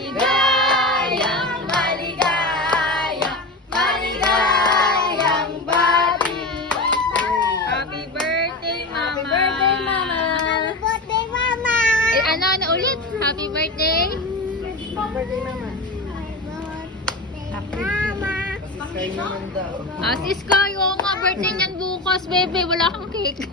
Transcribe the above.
Maligayang, maligayang, maligayang bati. Happy birthday, Mama! Happy birthday, Mama! Ano na ulit? Happy birthday? Birthday Mama. Mama! Sky naman daw. Si Sky, oo nga, birthday niyan bukas, bebe. Wala kang cake.